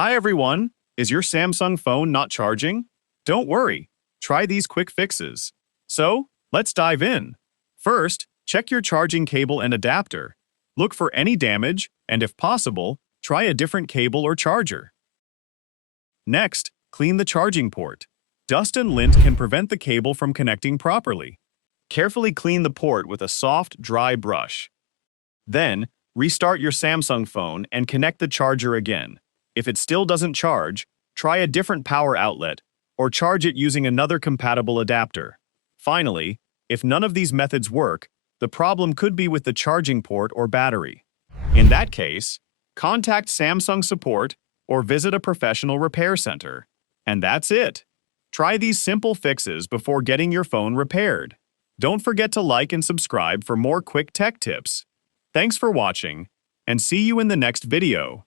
Hi everyone! Is your Samsung phone not charging? Don't worry, try these quick fixes. So, let's dive in. First, check your charging cable and adapter. Look for any damage, and if possible, try a different cable or charger. Next, clean the charging port. Dust and lint can prevent the cable from connecting properly. Carefully clean the port with a soft, dry brush. Then, restart your Samsung phone and connect the charger again. If it still doesn't charge, try a different power outlet or charge it using another compatible adapter. Finally, if none of these methods work, the problem could be with the charging port or battery. In that case, contact Samsung support or visit a professional repair center. And that's it. Try these simple fixes before getting your phone repaired. Don't forget to like and subscribe for more quick tech tips. Thanks for watching, and see you in the next video.